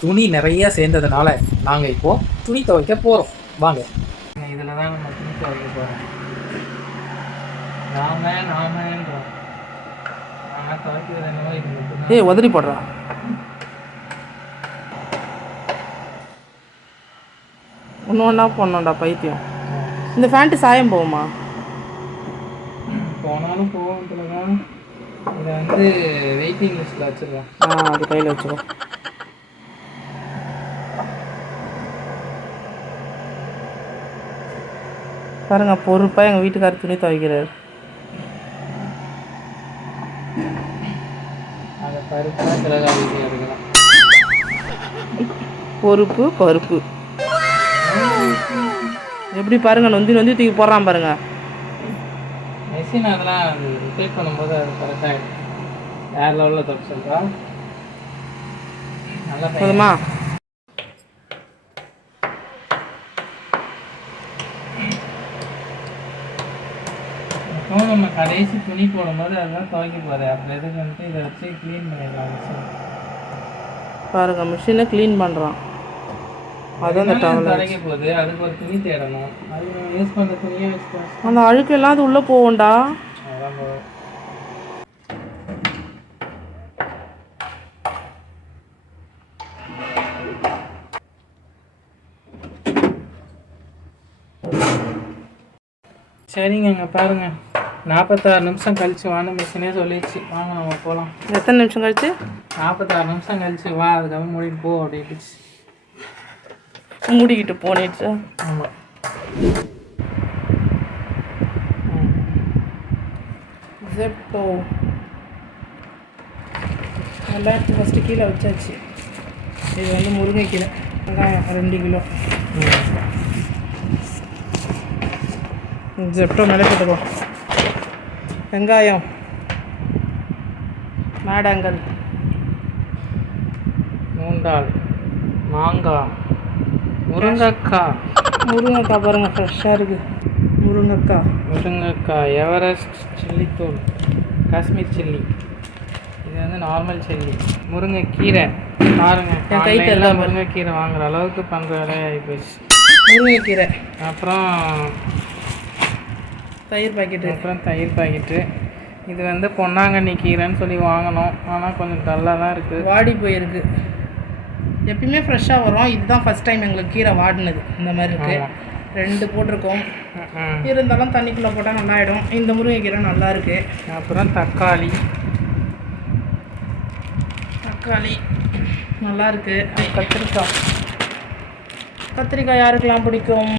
துணி நிறைய சேர்ந்ததுனால நாங்கள் இப்போ துணி துவைக்க போகிறோம் வாங்க. இதில் தான் நம்ம துணி துவைக்க போகிறோம் நாம நாமன்றோம் நான் துவைக்கிறது என்னவோ இது மட்டும்தான். ஏய் உதறி போடுறா. ஒன்று ஒன்றா போடணும்டா பைத்தியம். இந்த ஃபேண்ட்டு சாயம் போகுமா? போனாலும் போகும் தான். இதை வந்து வெயிட்டிங் லிஸ்ட்டில் வச்சுருக்கோம். ஆ அது கையில் வச்சுக்கோ பாருங்க பொறுப்பாக எங்கள் வீட்டுக்காரர் துணி துவைக்கிறார். பொறுப்பு பருப்பு. எப்படி பாருங்க நொந்தி நொந்தி தூக்கி போடுறான் பாருங்க. மெஷின் அதெல்லாம் ரிப்பேர் பண்ணும்போது அது கரெக்டாகிடும் வேறு லெவலில் தொட்டு சொல்கிறா நல்ல போதுமா? இப்போ நம்ம கடைசி துணி போடும்போது அதெல்லாம் துவைக்க போகுது அப்புறம் எதுக்கு வந்துட்டு இதை வச்சு க்ளீன் பண்ணிடலாம் machine. பாருங்க மிஷினை க்ளீன் பண்ணுறான் அதான் அந்த டவல் துவைக்க போகுது? அதுக்கு ஒரு துணி தேடணும். அது யூஸ் பண்ணுற துணியே வச்சு. அந்த அழுக்கு எல்லாம் அது உள்ளே போகும்டா. அதெல்லாம் போகும் சரிங்க அங்கே பாருங்க. நாற்பத்தாறு நிமிஷம் கழிச்சு வாங்க மிஷினே சொல்லிடுச்சு. வாங்க நம்ம போகலாம் எத்தனை நிமிஷம் கழிச்சு? நாற்பத்தாறு நிமிஷம் கழிச்சு வா அதுக்கப்புறம் மூடிட்டு போ அப்படின்ட்டுச்சு மூடிக்கிட்டு போனேச்சு ஆமாம் ஜெப்டோ நல்லா ஃபஸ்ட்டு கீழே வச்சாச்சு. இது வந்து முருங்கைக்கீரை. வெங்காயம் ரெண்டு கிலோ. ஜெப்டோ மேலே போட்டுக்கோ வெங்காயம் மேடாங்கல் மூண்டால் மாங்காய் முருங்கைக்காய். முருங்கைக்காய் பாருங்கள் ஃப்ரெஷ்ஷாக இருக்குது முருங்கைக்காய். முருங்கைக்காய் எவரெஸ்ட் சில்லித்தூள் காஷ்மீர் சில்லி இது வந்து நார்மல் சில்லி முருங்கைக்கீரை. பாருங்க என் கை தெரியல. முருங்கைக்கீரை வாங்குற அளவுக்கு பண்ணுற வேலையாகி போச்சு முருங்கைக்கீரை. அப்புறம் தயிர் பாக்கெட்டு. அப்புறம் தயிர் பாக்கெட்டு. இது வந்து பொன்னாங்கண்ணி கீரைன்னு சொல்லி வாங்கினோம். ஆனால் கொஞ்சம் டல்லாக தான் இருக்குது வாடி போயிருக்கு. எப்பயுமே ஃப்ரெஷ்ஷாக வரும். இதுதான் ஃபஸ்ட் டைம் எங்களுக்கு கீரை வாடினது. இந்த மாதிரி இருக்கு. ஆமா. ரெண்டு போட்டிருக்கோம். இருந்தாலும் தண்ணிக்குள்ளே போட்டால் நல்லா ஆயிடும் இந்த முருங்கைக்கீரை நல்லா இருக்கு. அப்புறம் தக்காளி. தக்காளி நல்லா இருக்கு. கத்திரிக்காய். கத்திரிக்காய் யாருக்கெல்லாம் பிடிக்கும்?